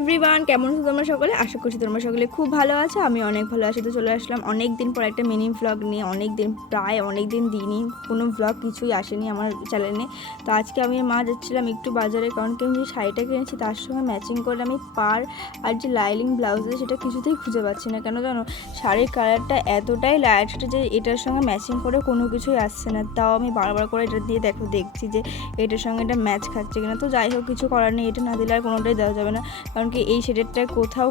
Everyone, কেমন আছো তোমরা সকলে? আশা করছি তোমরা সকলে খুব ভালো আছো। আমি অনেক ভালো আছি। তো চলে আসলাম অনেক দিন পর একটা মিনি ভ্লগ নিয়ে। প্রায় অনেক দিন দিনই কোনো ভ্লগ কিছুই আসেনি আমার চ্যানেলে। তো আজকে আমি মা যাচ্ছিলাম একটু বাজারে, কারণ কি আমি যে শাড়িটা কিনেছি তার সঙ্গে ম্যাচিং করে আমি পার আর যে লাইলিং ব্লাউজ সেটা কিছুতেই খুঁজে পাচ্ছি না। কেন জানো, শাড়ির কালারটা এতটাই লাইট যে এটার সঙ্গে ম্যাচিং করে কোনো কিছুই আসছে না। তাও আমি বারবার করে এটা দিয়ে দেখছি যে এটার সঙ্গে এটা ম্যাচ খাচ্ছে কিনা। তো যাই হোক, কিছু করার নেই, এটা না দিলে আর কোনোটাই দেওয়া যাবে না। কারণ কি এই শেডেরটা কোথাও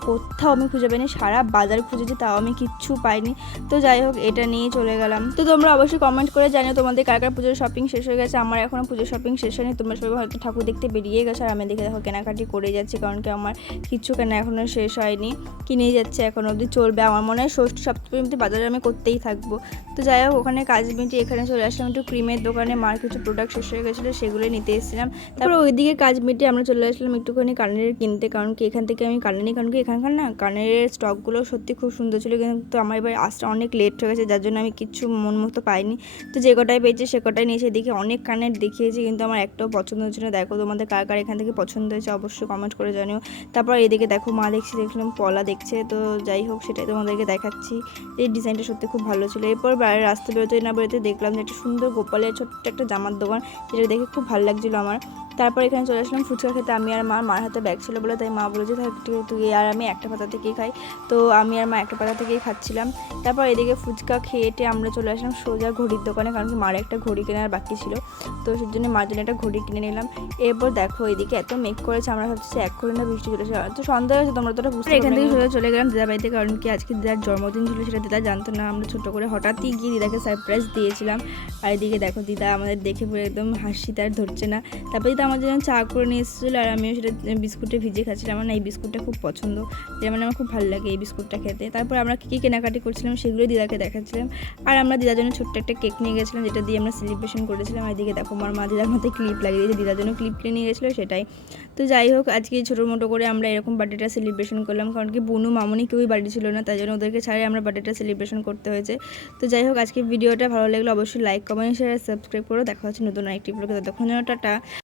আমি খুঁজে পাইনি, সারা বাজার খুঁজেছি তাও আমি কিচ্ছু পাইনি। তো যাই হোক, এটা নিয়ে চলে গেলাম। তো তোমরা অবশ্যই কমেন্ট করে জানিও তোমাদের কার কার পুজোর শপিং শেষ হয়ে গেছে। আমার এখনও পুজোর শপিং শেষ হয়নি। তোমরা সবাই হয়তো ঠাকুর দেখতে বেরিয়ে গেছে, আর আমি দেখে দেখো কেনাকাটি করে যাচ্ছি, কারণ কি আমার কিচ্ছু কেনা এখনও শেষ হয়নি, কিনেই যাচ্ছে, এখন অবধি চলবে। আমার মনে হয় ষষ্ঠ সপ্তমী অবধি বাজারে আমি করতেই থাকবো। তো যাই হোক, ওখানে কাজ মিটিয়ে এখানে চলে আসলাম একটু ক্রিমের দোকানে। মার কিছু প্রোডাক্ট শেষ হয়ে গেছিলো, সেগুলো নিতে এসেছিলাম। তারপর ওইদিকে কাজ মিটিয়ে আমরা চলে আসলাম একটুখানি কানের কিনতে, কারণ কি এখান থেকে আমি কানে নিই। কারণ কি এখানকার না কানের স্টকগুলো সত্যি খুব সুন্দর ছিল, কিন্তু আমার এবার আসতে অনেক লেট হয়ে গেছে, যার জন্য আমি কিচ্ছু মন মতো পাইনি। তো যে কটাই পেয়েছি সে কটাই নিয়েছি। এদিকে অনেক কানের দেখিয়েছি, কিন্তু আমার একটাও পছন্দ হচ্ছে না। দেখো তোমাদের কার কার এখান থেকে পছন্দ হয়েছে অবশ্যই কমেন্ট করে জানিও। তারপর এদিকে দেখো মা দেখলাম পলা দেখছে। তো যাই হোক, সেটাই তোমাদেরকে দেখাচ্ছি। এই ডিজাইনটা সত্যি খুব ভালো ছিল। এরপর বাইরের রাস্তা বেরোতে দেখলাম যে একটা সুন্দর গোপালের ছোট্ট একটা জামার দোকান, যেটা দেখে খুব ভালো লাগছিলো আমার। তারপর এখানে চলে আসলাম ফুচকা খেতে। আমি আর মার হাতে ব্যাগ ছিল বলে, তাই মা বলেছে তুই আর আমি একটা পাতা থেকেই খাই। তো আমি আর মা একটা পাতা থেকেই খাচ্ছিলাম। তারপর এদিকে ফুচকা খেয়েটে আমরা চলে আসলাম সোজা ঘড়ির দোকানে, কারণ কি মার একটা ঘড়ি কেনার বাকি ছিল। তো সেই জন্য মার জন্য একটা ঘড়ি কিনে নিলাম। এরপর দেখো এদিকে এত মেঘ করেছে, আমরা ভাবছি এক করে না বৃষ্টি চলেছে। তো সন্ধ্যা হয়েছে, তোমরা তো বুঝতে। এখান থেকে সোজা চলে গেলাম দিদা বাড়িতে, কারণ কি আজকে দিদার জন্মদিন ছিল, সেটা দিদা জানতো না। আমরা ছোটো করে হঠাৎই গিয়ে দিদাকে সারপ্রাইজ দিয়েছিলাম। আর এদিকে দেখো দিদা আমাদের দেখে পুরো একদম হাসি তার ধরছে না। তারপর দিদা আমার জন্য চা করে নিয়ে এসেছিলো, আর আমিও সেটা বিস্কুটে ভিজে খাচ্ছিলাম। আমার না এই বিস্কুটটা খুব পছন্দ, যেটা মানে আমার খুব ভালো লাগে এই বিস্কুটটা খেতে। তারপর আমরা কী কেনাকাটি করছিলাম সেগুলোই দিদাকে দেখাচ্ছিলাম। আর আমরা দিদার জন্য ছোট্ট একটা কেক নিয়ে গেছিলাম, যেটা দিয়ে আমরা সেলিব্রেশন করেছিলাম। আর এদিকে দেখো আমার মা দিদার মাথায় ক্লিপ লাগিয়ে দিয়েছে, দিদার জন্য ক্লিপ কিনে নিয়ে গেছিলো সেটাই। তো যাই হোক, আজকে ছোটো মোটো করে আমরা এরকম বার্থডেটা সেলিব্রেশন করলাম, কারণ কি বুনু মামুনি কেউই বাড়ি ছিল না, তাই জন্য ওদেরকে ছাড়াই আমরা বার্থডেটা সেলিব্রেশন করতে হয়েছে। তো যাই হোক, আজকে ভিডিওটা ভালো লাগলে অবশ্যই লাইক কমেন্ট শেয়ার সাবস্ক্রাইব করো। দেখা হচ্ছে নতুন আরেকটি ব্লগে। ততক্ষণ জন্য টাটা।